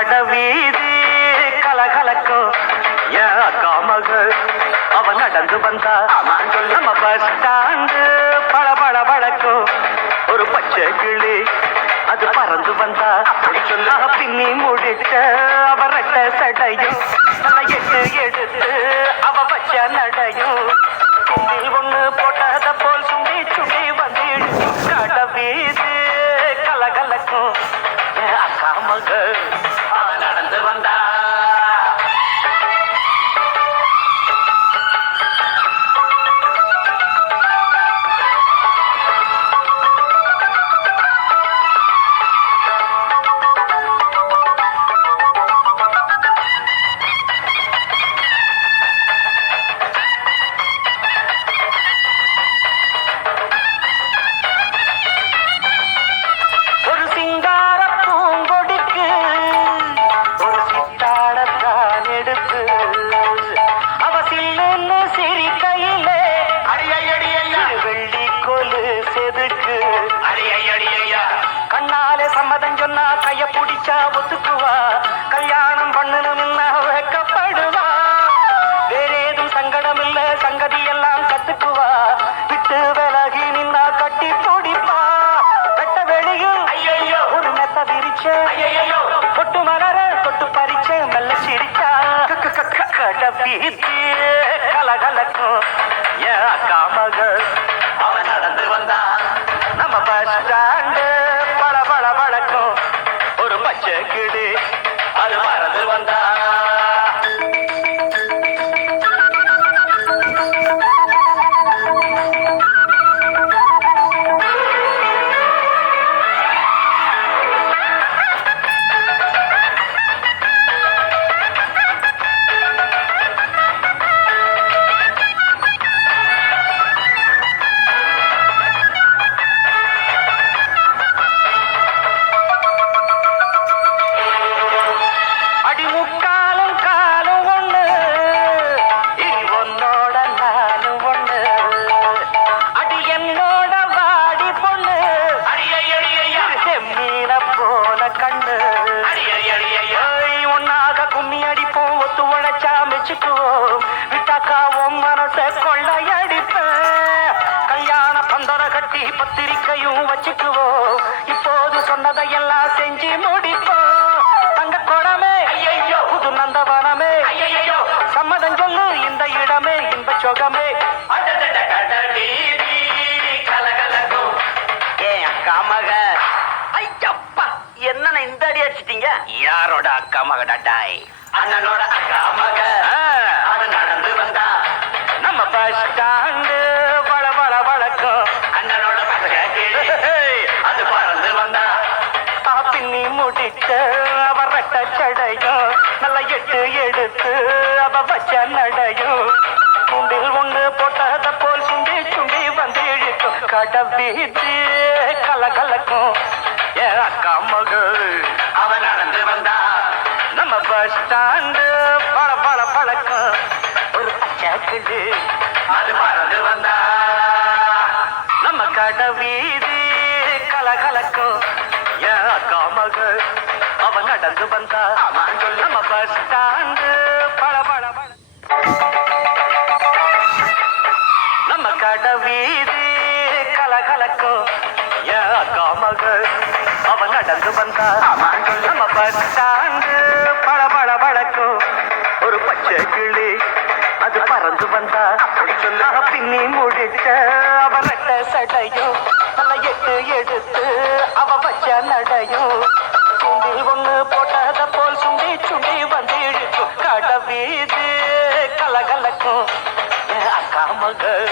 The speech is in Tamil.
கட வீதி கலகலக்கோ. ஏன் அக்கா மகள் அவன் நடந்து வந்தா. நம்ம பஸ் ஸ்டாண்டு பழ பழ பழக்கோ ஒரு பச்சை கிளி அது பறந்து வந்தா. பின்னி முடிச்ச அவ ரெட்ட சடையும். எட்டு எடுத்து அவ பச்சை நடையும். கண்ணாலே சம்மதம் சொன்னா கைய பிடிச்சா ஒத்துக்குவா கல்யாணம் பண்ணணும்னா வைக்கப்படுவா வேற ஏதும் சங்கடம் இல்ல சங்கதி எல்லாம் கத்துக்குவா விட்டு விலகி நின்னா கட்டி பிடிப்பா வெட்ட வெளியும் ஐயோ ஒரு மெத்த விரிச்ச பொட்டு மலர தொட்டு பறிச்ச மெல்ல சிரிச்சா கடப்பீத்தி கலகலக்கும் ஏன் அக்கா உன் மனச கொள்ளையடிப்பேன் கல்யாண பந்தர கட்டி பத்திரிக்கையும் வச்சுக்குவோம் இப்போது சொன்னதையெல்லாம் செஞ்சு முடிப்போம் தங்க குடமே புது நந்தவனமே. சம்மதம் சொல்லு இந்த இடமே இன்ப சொகமே. ஏன் அக்கா மக. ஐயப்பா என்ன இந்த அடி அடிச்சிட்டீங்க? யாரோட அக்கா மக டாய் அண்ணனோட அக்கா மக. அது நடந்து வந்தா. நம்ம பஸ் ஸ்டாண்டு வள வள வழக்கம் அண்ணனோட அது பறந்து வந்தா. பின்னி முடிச்ச அவ ரெட்ட சடையும். நல்ல எட்டு எடுத்து அவ வச்ச நடையும். குண்டில் ஒண்ணு போட்டத போல் சுண்டி சுண்டி வந்து இழுக்கும். கட வீச்சு கலகலக்கும். என் அக்கா மகள். அவ நடந்து வந்தா. நம்ம பஸ் ஸ்டாண்டு பள பள பழக்கம். ஒரு பச்சை கிளி அது மறந்து வந்தா. நம்ம கட வீதி கலகலக்கும் என் அக்கா மகள் அவ நடந்து வந்தா. நம்ம பஸ் ஸ்டாண்டு பள பள பள. நம்ம கட வீதி கலகலக்கும் என் அக்கா மகள் அவ நடந்து வந்தா. நம்ம பஸ் ஸ்டாண்டு வச்ச கிளி அது பறந்து வந்தா. அப்படி சொல்ல பின்னி முடிச்ச அவ ரெட்ட சடையும் நல்ல எட்டு எடுத்து அவ வச்ச நடையும் சுண்டி ஒண்ணு போட்டத போல் சுண்டி சுண்டி வந்து இழுக்கும் கடவீது கலகலக்கும். அக்கா மகள்